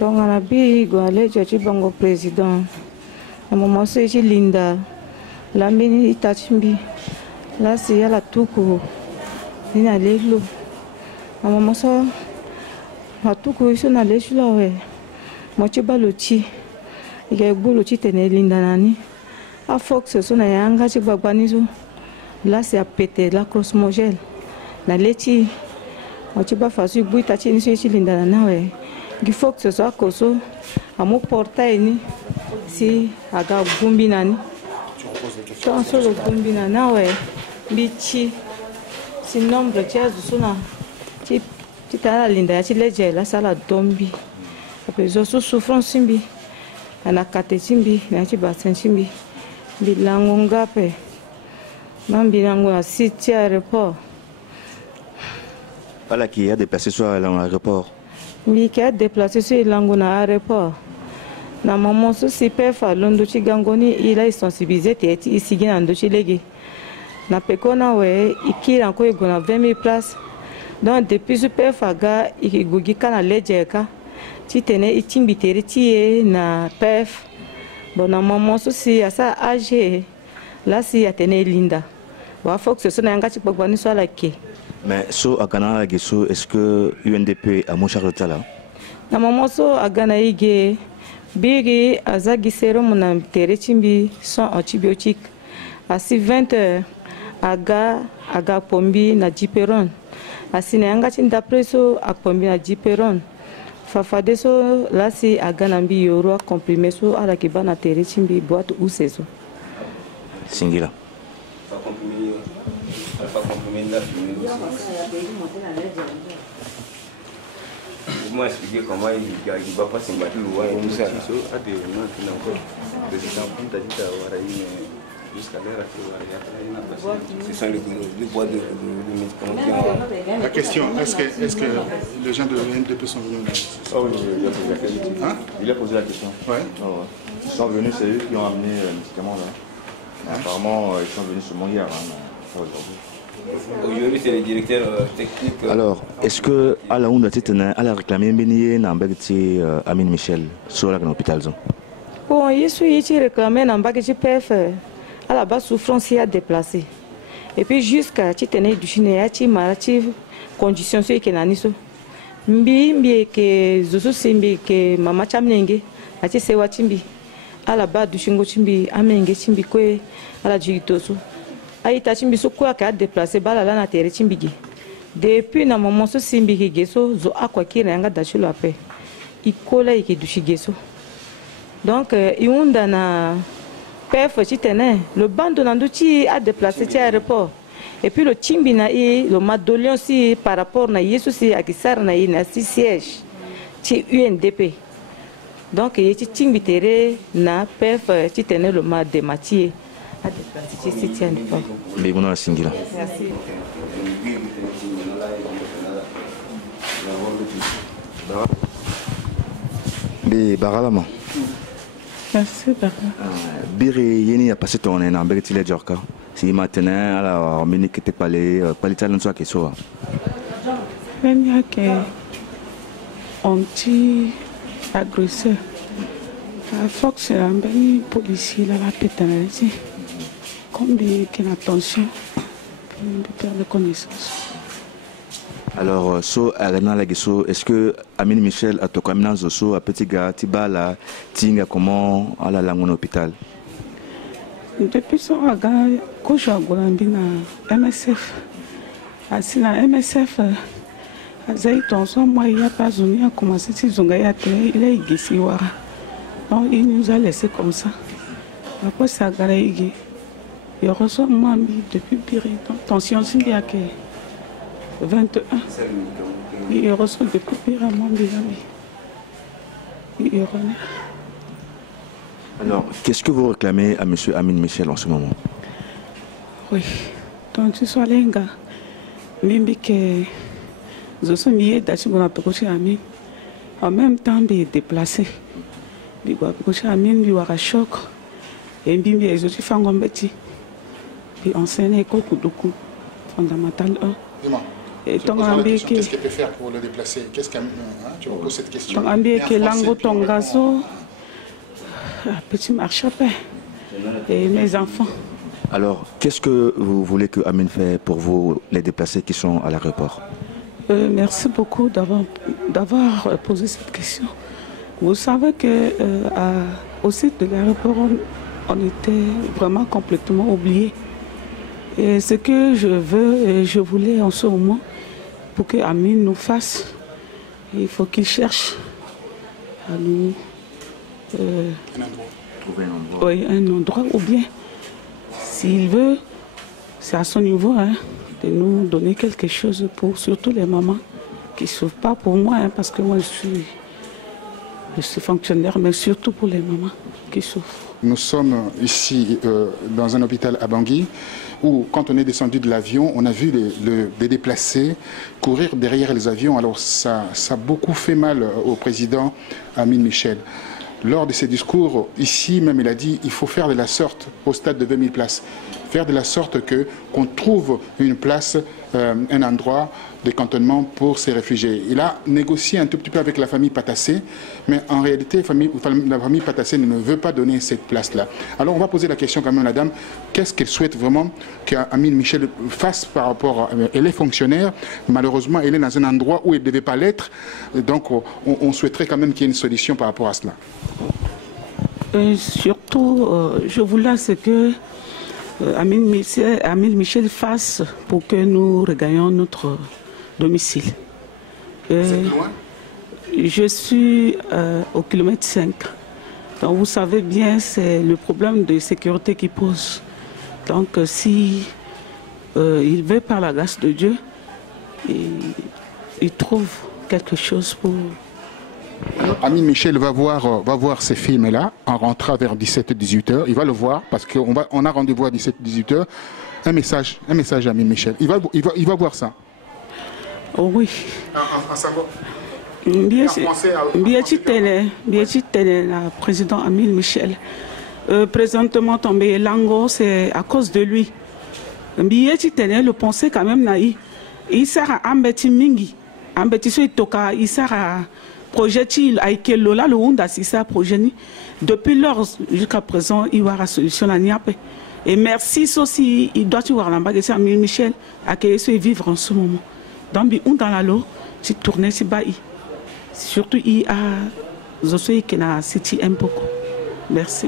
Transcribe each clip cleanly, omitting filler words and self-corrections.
Donc on a bien gualé je bango président. Na maman c'est Linda. La mini tachimbi. Là c'est la tuku. Ni na lelo. Na maman ça na tuku iso na lesu la we. Mo chiba lochi. Ige bolochi tene Linda nani. A Fox so na yanga chiba gbanizo. Là c'est à péter la crossmogel. Na lechi. Mo chiba fasu bui tachi ni so Linda na we. Il faut que ce soit koso amo portail ni si aga gumbi nani tu en solo gumbi na we bichi si nombre tia zuna ti tala linda ya ti leje la sala dombi après zo souffrance simbi ana kate simbi na ti basen simbi bilango ngape mambi nango a site aéroport voilà qui a déplacé sur l'aéroport. Oui, qui a déplacé sur l'angona aéroport. Na maman so si pefa londo chi gangoni ila sensibilisé te ici gando chi legi. Na pekona we ikira nko igona 20 000 places. Donc depuis ce pefa ga ikigugi kana lejeka. Ti tene itimbitere ti na pef. Bon na maman so si asa âgé là si atene Linda. Wa fox so na ngati pokbani so la ke. Mais so agana geso est-ce que UNDP a mon charge là? Na maman so agana ige bigi azagi serum na terechimbi sans antibiotique. Asi 20 heures aga pombi na diperon. Asi na ngati d'après so akpombi na diperon. Fafade so là si agana mbi yoro comprimé so ala kiba na terechimbi boîte ou saison. Singila. Comment expliquer comment il va pas se battre le roi et tout ça. C'est ça le bois de médicaments. La question, est-ce que les gens de l'UNDP sont venus là? Oh oui, il a posé la question. Hein? Il a posé la question. Ouais. Oh, ouais. Ils sont venus, c'est eux qui ont amené les médicaments là. Apparemment, ils sont venus seulement hier. Aujourd'hui, c'est le directeur technique. Alors, est-ce que à la honte elle a réclamé Amin Michel sur l'hôpital? Bon, il suis réclamé dans le PF. À la base, souffrance a déplacé. Et puis jusqu'à Titane du Chine, il y a des conditions qui sont mbi que Zosu Simbi que Mama Chamnenge, a été sewa Chimbi. À la base du Shingo Chimbi, Amenge Chimbi, à la Jigitosu. Aïta Chimbi Sokwa qui a déplacé Balala na terre Chimbigi. Depuis na maman so Simbi qui gesso, zo aqua qui renga d'achilo à paix. Il colle et qui douche gesso. Donc, il y a PF, le bando a déplacé à l'aéroport. Et puis le Chimbina, le Madolion aussi par rapport à Yesusi à Kisar, na siège, UNDP. Donc, il y a Chimbitere, na PF, le Mad de Mathieu à déplacer ici à l'aéroport. Mais bon, merci. Baralama. Merci, papa. Biri Yeni a passé ton année en Bertile Djorka. Si maintenant, alors, Ménique était pas les talents soit qui soit. Même il y a que on dit agresseur. À Fox, un policier là, la pétanque. Combien qu'il a attention, pour perdre connaissance. Alors, so Arena Lagiso, est-ce que Amin Michel a toqué un zoso à petit gars, Tibala, Tinga, comment à la langue en hôpital? Depuis ça, quand je suis à MSF, assis à MSF, moi, il n'y a pas de a commencé à il a guéri. Donc, il nous a laissé comme ça. Après, ça a gagné. Il reçoit moi depuis pire. Tension, c'est bien que 21. Il reçoit depuis pire à mon il renaît. Alors, qu'est-ce que vous réclamez à M. Amin Michel en ce moment? Oui, donc tu sois l'enga, même que je suis mis en même temps de déplacer. Je suis choc. Et je suis fangombetti. Puis enseigne Kokudoku, fondamental 1. Dis-moi, qu'est-ce qu'elle peut faire pour le déplacer? Qu'est-ce qu'elle... tu me poses cette question. Petit marché et mes enfants. Alors, qu'est-ce que vous voulez que Amine fasse pour vous, les déplacés qui sont à l'aéroport? Merci beaucoup d'avoir posé cette question. Vous savez qu'au site de l'aéroport, on était vraiment complètement oubliés. Et ce que je veux et je voulais en ce moment, pour que Amine nous fasse, il faut qu'il cherche à nous... Trouver un endroit. Oui, un endroit, ou bien, s'il veut, c'est à son niveau, hein, de nous donner quelque chose pour surtout les mamans qui ne souffrent pas pour moi, hein, parce que moi je suis fonctionnaire, mais surtout pour les mamans qui souffrent. Nous sommes ici dans un hôpital à Bangui où, quand on est descendu de l'avion, on a vu les déplacés courir derrière les avions. Alors ça a beaucoup fait mal au président Amine Michel. Lors de ses discours, ici même, il a dit qu'il faut faire de la sorte au stade de 20 000 places. Faire de la sorte qu'on trouve une place, un endroit de cantonnement pour ces réfugiés. Il a négocié un tout petit peu avec la famille Patassé, mais en réalité, la famille Patassé ne veut pas donner cette place-là. Alors on va poser la question quand même à la dame, qu'est-ce qu'elle souhaite vraiment qu'Amine Michel fasse par rapport à... Elle est fonctionnaire, malheureusement elle est dans un endroit où elle ne devait pas l'être, donc on souhaiterait quand même qu'il y ait une solution par rapport à cela. Surtout, je voulais ce que Amine Michel fasse pour que nous regagnions notre domicile. C'est loin? Je suis au kilomètre 5. Donc vous savez bien, c'est le problème de sécurité qui pose. Donc si il veut par la grâce de Dieu, il trouve quelque chose pour... Amine Michel va voir ces films-là en rentrant vers 17-18 heures. Il va le voir parce qu'on a rendez-vous à 17-18 heures. Un message à Amine Michel. Il va voir ça. Oh oui. En savoir. La président Amine Michel. Présentement tombé Lango, c'est à cause de lui. Le pensée quand même naïf. Il sert à Ambeti Mingi. Ambeti Toka, il sert à projet Aikelola, le Honda, c'est ça, projet. Depuis lors, jusqu'à présent, il y aura solution à Niapé. Et merci aussi, il doit y avoir l'ambassade Amine Michel, à qui il vivre en ce moment. Dans la loi, si tourner, si bailli. Surtout, il y a Zosui qui n'a cité un peu. Merci.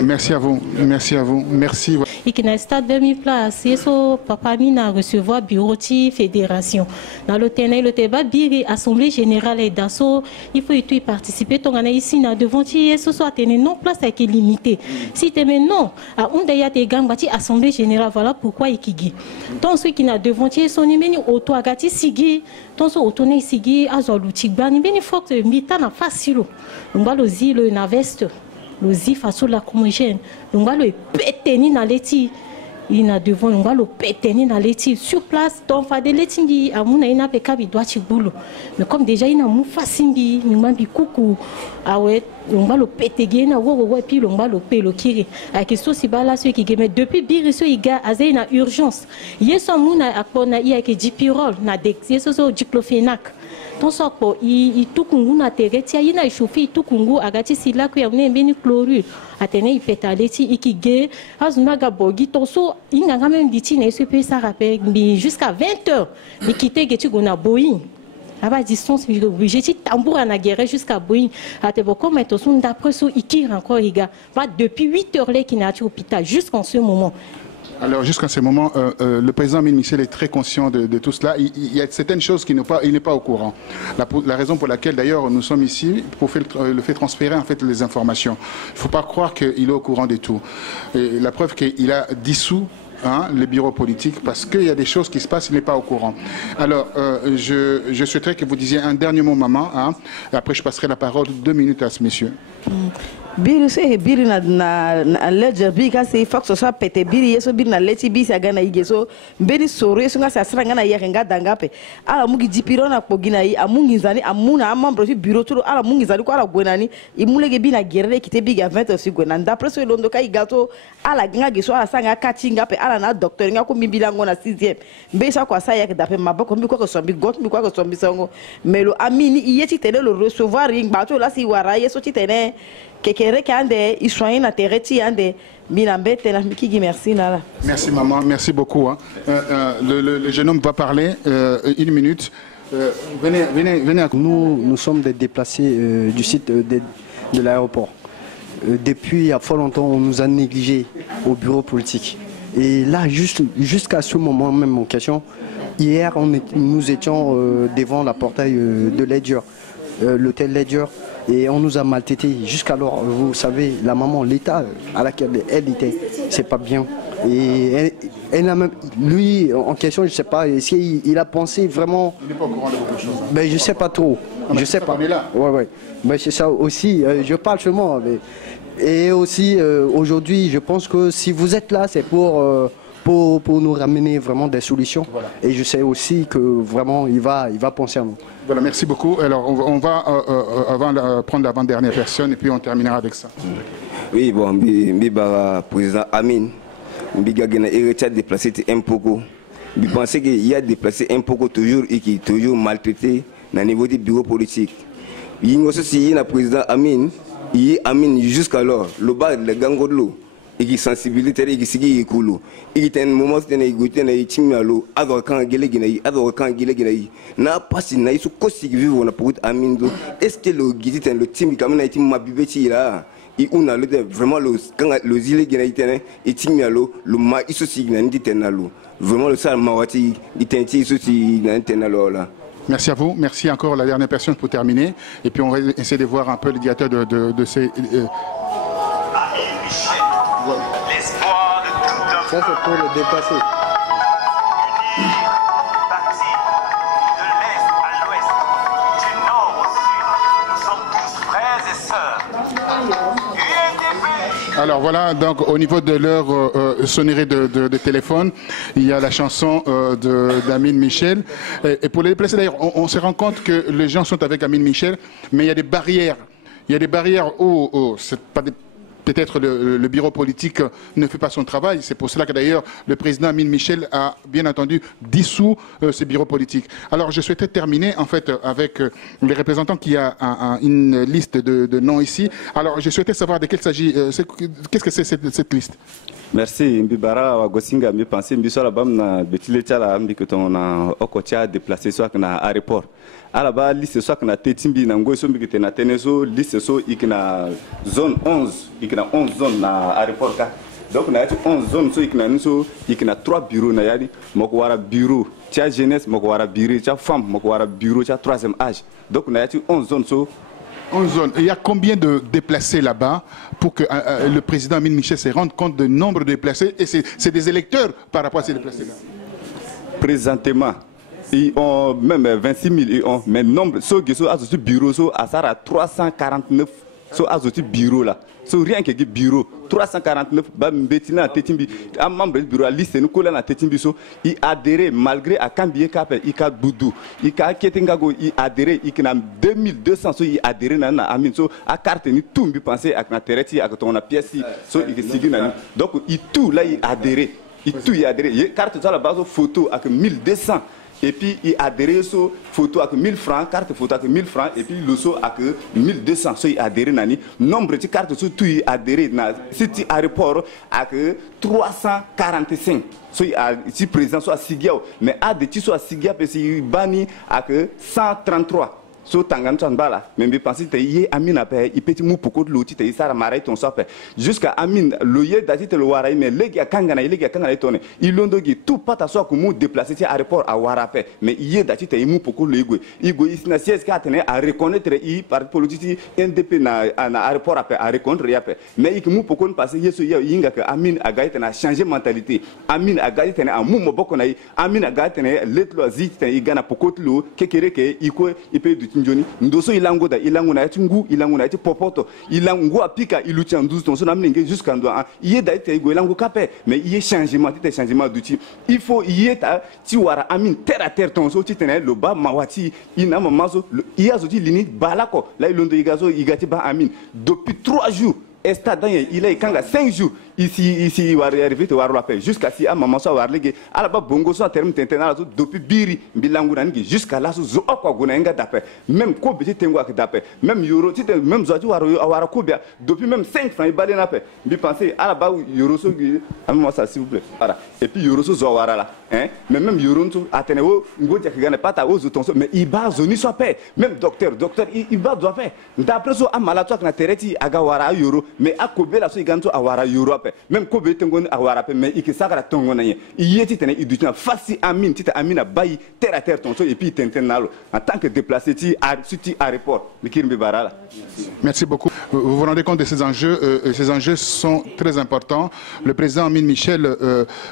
Merci à vous. Merci à vous. Merci. Et qui n'a stade 2000 places. Et so papa mina recevoir bureau de fédération. Dans le tenel le débat biri assemblée générale et d'assaut, il faut y participer. Donc on a ici na devant et ce soit tenir non place avec limité. Si tu non, à on d'ailleurs des gangs bâti assemblée générale voilà pourquoi ikigi. Donc ceux qui n'a devant son numéro auto agati sigi, donc so autonome sigi azolouti bani beni faut que mita na facile. On va le zile na veste. Le zif sur la comogène, on va le péter dans l'éti, il a devant, on va le péter dans l'éti sur place. Donc, il y a des gens à mon avis, il doit être boulot. Mais comme déjà il y a mon facile, on va le coucou, ah ouais, on va le péter, puis on va le péter le kiri. La question c'est là ceux qui mais depuis Biriso il y a une urgence. Il y a son monde à Pona, il y a que dipyrol, na dexie, ce diclofénac. Tonsoko i tukungu na tereti ya ina ishufi tukungu agati sila ku ya mbeni chlorure atene ipétaleti ikige azunaga bogi tonso inganga même biti na eso pe ça rappelle jusqu'à 20 heures ikite geti gona Boeing à la distance obligé ti tambour na guerre jusqu'à Boeing atebo comme etosun d'après so ikir encore iga va depuis 8 heures là qui na à hôpital jusqu'en ce moment. Alors jusqu'à ce moment, le président Amine Michel est très conscient de tout cela. Il y a certaines choses qu'il n'est pas au courant. La raison pour laquelle d'ailleurs nous sommes ici, pour le fait transférer en fait les informations. Il ne faut pas croire qu'il est au courant de tout. Et la preuve qu'il a dissous hein, le bureau politique parce qu'il y a des choses qui se passent, il n'est pas au courant. Alors, je souhaiterais que vous disiez un dernier mot, maman, hein, et après je passerai la parole 2 minutes à ce monsieur. Biri se biri na ledger bi ka se fox so pete biri yeso biri na leti bi sa gana igeso beni sore so nga sa sranga na yerenga dangape ala mugi dipiro na pogina yi amungi zani amuna amambro fi bureau turo ala mungi zani ko ala gwenani imulege bi na gerere kite bi ga 20 si gwena d'après so londo ka igato ala ganga geso ala sanga katinga pe ala na docteur nga ko mbilango na 6e mbe sa ko sa yek dape maboko mbi ko sombi got mbi ko sombi songo melo amini yeti tele le recevoir ring bato la si wara yeso titene Merci maman, merci beaucoup. Hein. Le jeune homme va parler 1 minute. Venez. Nous sommes des déplacés du site de l'aéroport. Depuis il y a fort longtemps, on nous a négligés au bureau politique. Et là, jusqu'à ce moment même en question, hier, nous étions devant la portail de Ledger, l'hôtel Ledger. Et on nous a maltraités jusqu'alors, vous savez, la maman, l'état à laquelle elle était, c'est pas bien. Et elle a même, lui, en question, je sais pas, est-ce qu'il a pensé vraiment... Il n'est pas au courant de beaucoup de choses. Hein. Ben, je sais pas trop. Je sais pas. Là. Ouais. Mais c'est ça aussi, je parle seulement. Et aussi, aujourd'hui, je pense que si vous êtes là, c'est pour nous ramener vraiment des solutions. Voilà. Et je sais aussi que vraiment, il va penser à nous. Voilà, merci beaucoup. Alors, on va prendre l'avant-dernière personne et puis on terminera avec ça. Oui, bon, président Amin, il a héritier déplacé un peu. Je pense qu'il y a déplacé un peu toujours et qui est toujours maltraité au niveau du bureau politique. Il y a aussi le président Amin, il Amin jusqu'alors, le bas de gango de l'eau. Et sensibilité et qui cool et un moment il goûté na chimalo ado kan gele ginayi na pasi na isu kosi vivre na pour amindo est-ce que le giti le team comme na team mabibeti là et on a vraiment le quand le zile ginayi tene et chimalo le ma isu si na ndi tenalo vraiment le sal mawati itenti isu si na tenalo là. Merci à vous. Merci encore la dernière personne pour terminer et puis on va essayer de voir un peu le directeur de ces L'espoir de tout un ça c'est pour le dépasser. Bâti de l'est à l'ouest, du nord au sud, nous sommes tous frères et sœurs. UNDP. Alors voilà, donc au niveau de leur sonnerie de téléphone, il y a la chanson d'Amine Michel. Et pour les déplacer d'ailleurs, on se rend compte que les gens sont avec Amine Michel, mais il y a des barrières. Il y a des barrières où c'est pas des... Peut-être le bureau politique ne fait pas son travail. C'est pour cela que d'ailleurs le président Amine Michel a bien entendu dissous ce bureau politique. Alors je souhaitais terminer en fait avec les représentants qui a une liste de noms ici. Alors je souhaitais savoir de quel s'agit. Qu'est-ce que c'est cette liste? Merci. Mbibara Wagosinga mi pensé mbisora bam na betile chala mbi que ton na okotia déplacé soit na aéroport. Alaba liste soit na tetimbi na ngoy so mbi que na teneso liste so ikina zone 11 ikina 11 zones na aéroport ka. Donc na yati 11 zones so ikina niso ikina 3 bureaux na yadi moko wara bureau tia jeunesse moko wara bureau tia femme moko wara bureau tia 3e âge. Donc na yati 11 zones so 11 zones. Il y a combien de déplacés là-bas pour que le président Amine Michel se rende compte du nombre de déplacés? Et c'est des électeurs par rapport à ces déplacés-là. Présentement, ils ont même 26 000, ils ont, mais nombre, ceux qui sont à ce bureau, sont à 349, sont à ce bureau là. So rien que bureau 349 betina tetimbi un membre du bureau liste nous coller na tetimbi so il adhéré malgré à Kambié Kapel il ka boudou il ka ketengago il adhéré il na 2200 so il adhéré na amin so à carte ni tout mbi penser à na tereti à ton pièce so il sigi na donc il tout là il adhéré il tout il adhéré carte ça la base photo avec 1200 et puis il adhéré sur photo avec 1000 francs, carte photo avec 1000 francs, et puis le saut avec 1200. So il adhéré nani. Nombre de cartes sur tout il adhéré na city aéroport avec 345. So si président soit Sigiao, mais à des soit Sigia parce qu'il bani avec 133. so tangan ton bala mais me penser te yé Amin après il petit mou poko l'outil te ça marai ton sope jusqu'à Amin le yé dati te le warai mais legi akangana tonne il londogi tout pas ta so ko mu déplacer ci aéroport à Warape mais yé dati te mu poko le igo isna siège ka tene à reconnaître i par politique NDP na aéroport à reconnaître yape mais ik mu poko passer yeso yinga que Amin a gaite na changer mentalité Amin a gaite na mu moboko na Amin a gaite na letlo azite igana poko lo kekere ke iko ipe du tinjoni ndoso ilango na tingu ilango na popoto ilango apika iluti en 12 tonso na mninge jusqu'en doa yé daite igo ilango kapé mais yé changement d'outil il faut yé ta ti wara Amin terre à terre tonso ti tene lo ba mawati ina mamazo iazoti lini balako la ilondo igazo igati ba Amin depuis 3 jours Estade il est quand 5 jours ici il va arriver te voir la paix jusqu'à si à maman ça va léguer à la bas bongo so terme tentenala depuis biri bilangu nangi jusqu'à là so ko gona nga d'après même ko biti tengo ak d'après même euro ti même zoti wara ko bia depuis même 5 francs il balé na paix bi penser à la bas euro so à moi ça s'il vous plaît voilà et puis euro so wara là hein mais même euro to atene wo ngoja kigana pata wo zoton so mais il bas zoni so paix même docteur il bas doit faire d'après so amala to ak na tereti aga wara euro mais akobela so iganto awara euro même ko be tengo awara pe mais ikisakara tongo na yeti tene idutna fasi Amin tita Amina bayi terre à terre tonso et puis tentenalo en tant que déplacé ti aéroport mikirmbi barala. Merci beaucoup. Vous vous rendez compte de ces enjeux ces enjeux sont très importants. Le président Amin Michel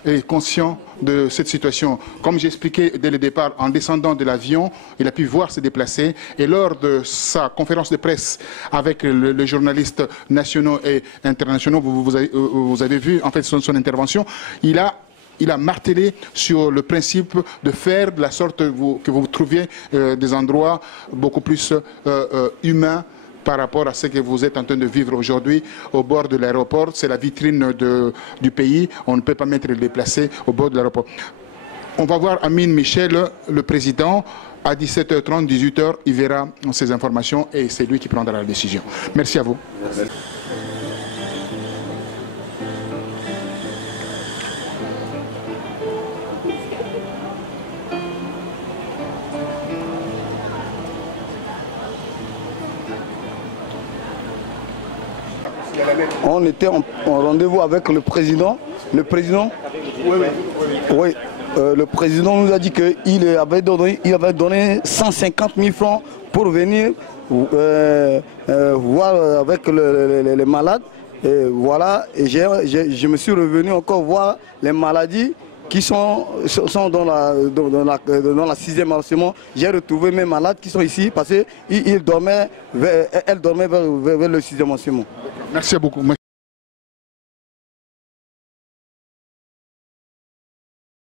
est conscient de cette situation. Comme j'expliquais dès le départ, en descendant de l'avion, il a pu voir se déplacer et lors de sa conférence de presse avec les journalistes nationaux et internationaux, vous avez vu en fait son intervention, il a martelé sur le principe de faire de la sorte que vous trouviez des endroits beaucoup plus humains par rapport à ce que vous êtes en train de vivre aujourd'hui au bord de l'aéroport. C'est la vitrine du pays. On ne peut pas mettre les déplacés au bord de l'aéroport. On va voir Amin Michel, le président, à 17h30, 18h. Il verra ces informations et c'est lui qui prendra la décision. Merci à vous. Merci. On était en rendez-vous avec le président. Le président, oui, le président nous a dit qu'il avait donné 150 000 francs pour venir voir avec les malades. Et voilà, et je me suis revenu encore voir les maladies qui sont dans la 6e arrondissement. J'ai retrouvé mes malades qui sont ici parce qu'elles dormaient vers le 6e arrondissement. Merci beaucoup.